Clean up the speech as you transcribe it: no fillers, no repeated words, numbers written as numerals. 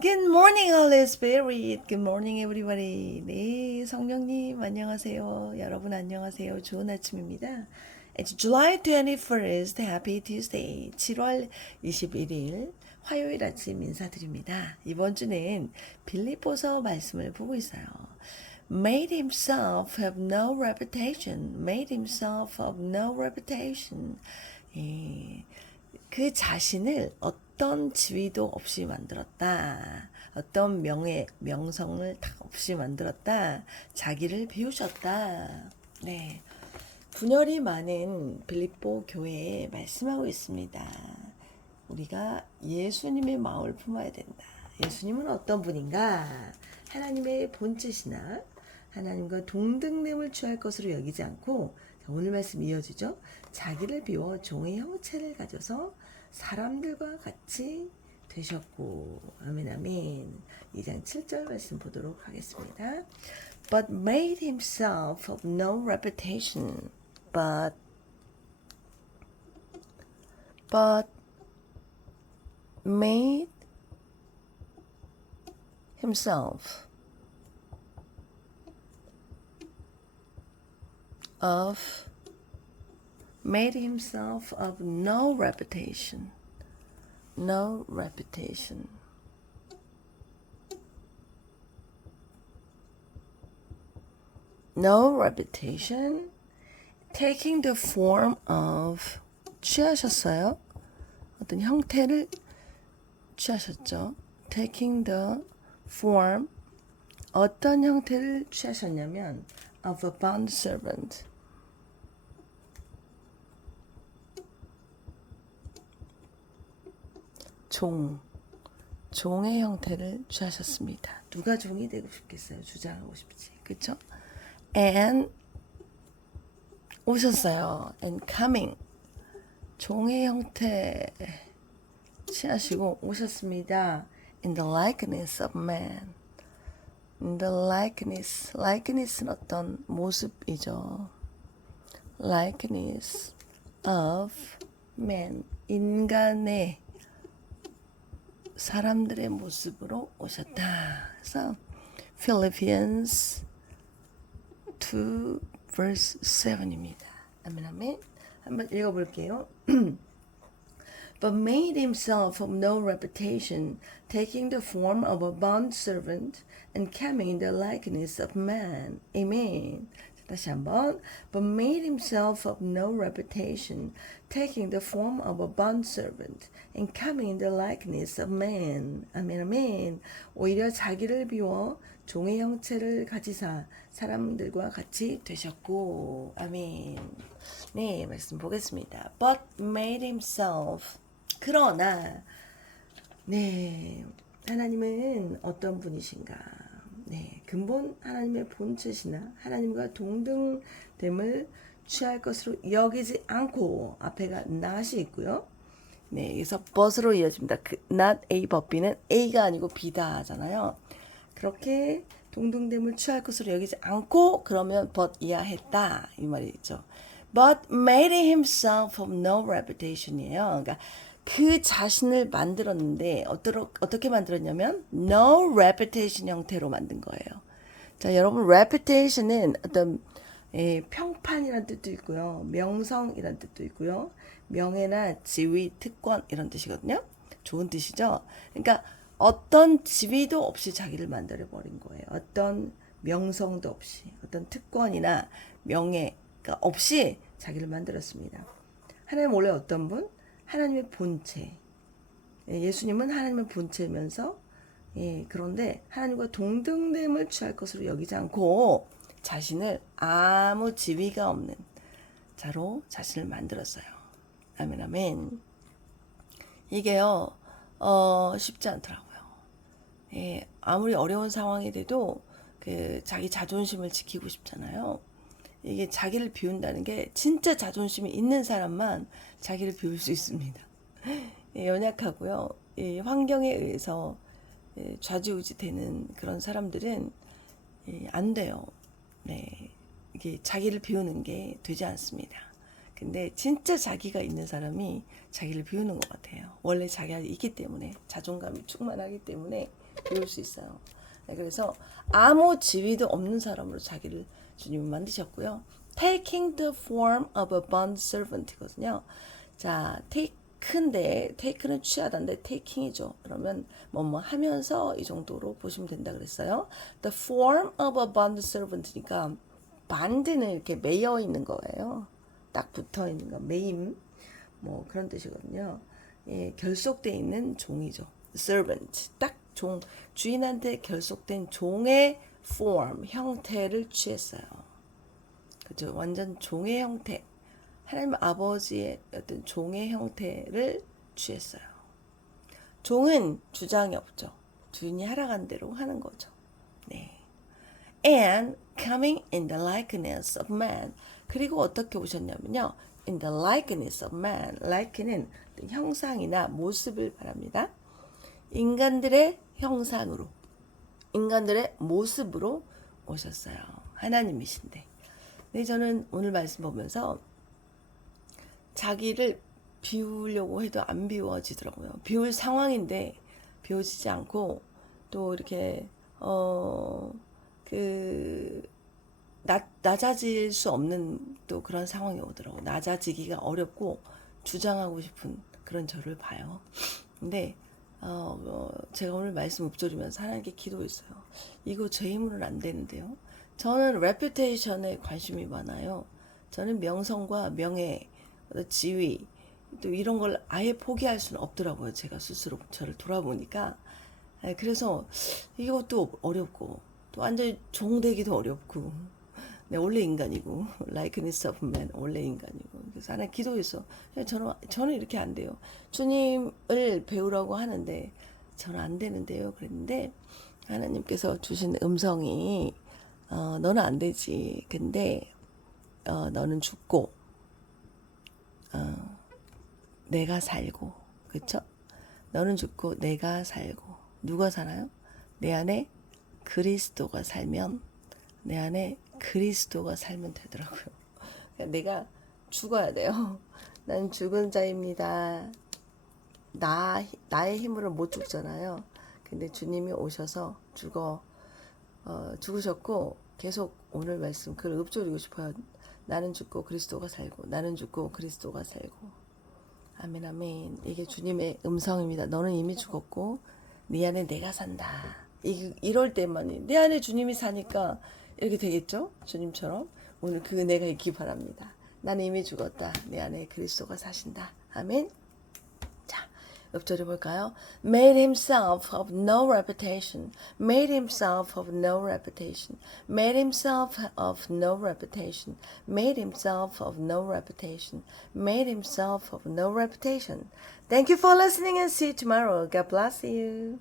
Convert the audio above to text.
Good morning, Holy Spirit. Good morning, everybody. 네, 성령님 안녕하세요. 여러분 안녕하세요. 좋은 아침입니다. It's July 21st. Happy Tuesday. 7월 21일 화요일 아침 인사드립니다. 이번 주는 빌립보서 말씀을 보고 있어요. Made himself have no reputation. Made himself of no reputation. 예, 그 자신을 어떤 지위도 없이 만들었다. 어떤 명성을 다 없이 만들었다. 자기를 비우셨다. 네. 분열이 많은 빌립보 교회에 말씀하고 있습니다. 우리가 예수님의 마음을 품어야 된다. 예수님은 어떤 분인가? 하나님의 본체시나 하나님과 동등됨을 취할 것으로 여기지 않고, 오늘 말씀 이어지죠. 자기를 비워 종의 형체를 가져서 사람들과 같이 되셨고. 아멘 아멘. 2장 7절 말씀 보도록 하겠습니다. But made himself of no reputation. But made himself of made himself of no reputation. No reputation. No reputation. Taking the form of 취하셨어요. 어떤 형태를 취하셨죠. Taking the form 어떤 형태를 취하셨냐면 of a bond servant. 종의 형태를 취하셨습니다. 누가 종이 되고 싶겠어요? 주장하고 싶지. 그쵸? And 오셨어요. And coming. 종의 형태 취하시고 오셨습니다. In the likeness of man. In the likeness. likeness는 어떤 모습이죠. likeness of man. 인간의 사람들의 모습으로 오셨다. 그래서 Philippians 2 verse 7입니다. 아멘 아멘. 한번 읽어볼게요. But made himself of no reputation, taking the form of a bond servant and coming in the likeness of man. Amen. 다시 한번. But made himself of no reputation, taking the form of a bondservant and coming in the likeness of man. 아멘, 아멘. 오히려 자기를 비워 종의 형체를 가지사 사람들과 같이 되셨고. 아멘. 네, 말씀 보겠습니다. But made himself. 그러나, 네, 하나님은 어떤 분이신가? 네, 근본 하나님의 본체시나 하나님과 동등됨을 취할 것으로 여기지 않고, 앞에가 not이 있고요. 네, 그래서 but으로 이어집니다. not A but B는 A가 아니고 B다 하잖아요. 그렇게 동등됨을 취할 것으로 여기지 않고, 그러면 but 이야 했다 이 말이죠. But made himself of no reputation이에요. 그러니까 그 자신을 만들었는데 어떻게 만들었냐면 no reputation 형태로 만든 거예요. 자, 여러분 reputation은 어떤 평판이란 뜻도 있고요. 명성이란 뜻도 있고요. 명예나 지위, 특권 이런 뜻이거든요. 좋은 뜻이죠. 그러니까 어떤 지위도 없이 자기를 만들어버린 거예요. 어떤 명성도 없이, 어떤 특권이나 명예가 없이 자기를 만들었습니다. 하나님 원래 어떤 분? 하나님의 본체. 예수님은 하나님의 본체면서, 그런데 하나님과 동등됨을 취할 것으로 여기지 않고 자신을 아무 지위가 없는 자로 자신을 만들었어요. 아멘 아멘. 이게요 쉽지 않더라고요. 아무리 어려운 상황이 돼도 그 자기 자존심을 지키고 싶잖아요. 이게 자기를 비운다는 게 진짜 자존심이 있는 사람만 자기를 비울 수 있습니다. 연약하고요. 환경에 의해서 좌지우지 되는 그런 사람들은 안 돼요. 네, 이게 자기를 비우는 게 되지 않습니다. 근데 진짜 자기가 있는 사람이 자기를 비우는 것 같아요. 원래 자기가 있기 때문에, 자존감이 충만하기 때문에 비울 수 있어요. 네, 그래서 아무 지위도 없는 사람으로 자기를 주님은 만드셨고요. Taking the form of a bond servant이거든요. 자, take는 취하다인데 taking이죠. 그러면 뭐뭐 하면서 이 정도로 보시면 된다 그랬어요. The form of a bond servant니까 band는 이렇게 매여 있는 거예요. 딱 붙어 있는 거, 매임. 뭐 그런 뜻이거든요. 예, 결속돼 있는 종이죠. servant. 딱 종, 주인한테 결속된 종의 form, 형태를 취했어요. 그죠? 완전 종의 형태. 하나님 아버지의 어떤 종의 형태를 취했어요. 종은 주장이 없죠. 주인이 하라간 대로 하는 거죠. 네. And coming in the likeness of man. 그리고 어떻게 오셨냐면요. In the likeness of man. like는 형상이나 모습을 말합니다. 인간들의 형상으로, 인간들의 모습으로 오셨어요. 하나님이신데. 근데 저는 오늘 말씀 보면서 자기를 비우려고 해도 안 비워지더라고요. 비울 상황인데 비워지지 않고 또 이렇게 낮아질 수 없는 또 그런 상황이 오더라고요. 낮아지기가 어렵고 주장하고 싶은 그런 저를 봐요. 근데 제가 오늘 말씀 읊조리면서 하나님께 기도했어요. 이거 제 힘으로는 안 되는데요. 저는 레퓨테이션에 관심이 많아요. 저는 명성과 명예, 지위 또 이런 걸 아예 포기할 수는 없더라고요. 제가 스스로 저를 돌아보니까. 그래서 이것도 어렵고 또 완전히 종되기도 어렵고 네, 원래 인간이고 likeness of man 원래 인간이고 그래서 하나 기도했어. 저는 이렇게 안 돼요. 주님을 배우라고 하는데 저는 안 되는데요. 그랬는데 하나님께서 주신 음성이 너는 안 되지. 근데 너는 죽고 내가 살고 그쵸? 너는 죽고 내가 살고 누가 살아요? 내 안에 그리스도가 살면 내 안에 그리스도가 살면 되더라고요. 내가 죽어야 돼요. 난 죽은 자입니다. 나의 힘으로 못 죽잖아요. 근데 주님이 오셔서 죽으셨고 계속 오늘 말씀 그걸 읊조리고 싶어요. 나는 죽고 그리스도가 살고 나는 죽고 그리스도가 살고 아멘 아멘. 이게 주님의 음성입니다. 너는 이미 죽었고 네 안에 내가 산다. 이럴 때만이 내 안에 주님이 사니까 이렇게 되겠죠? 주님처럼 오늘 그 은혜가 있기 바랍니다. 나는 이미 죽었다. 내 안에 그리스도가 사신다. 아멘. 자, 읊조려 볼까요? Made himself of no reputation. Made himself of no reputation. Made himself of no reputation. Made himself of no reputation. Made himself of no reputation. Thank you for listening and see you tomorrow. God bless you.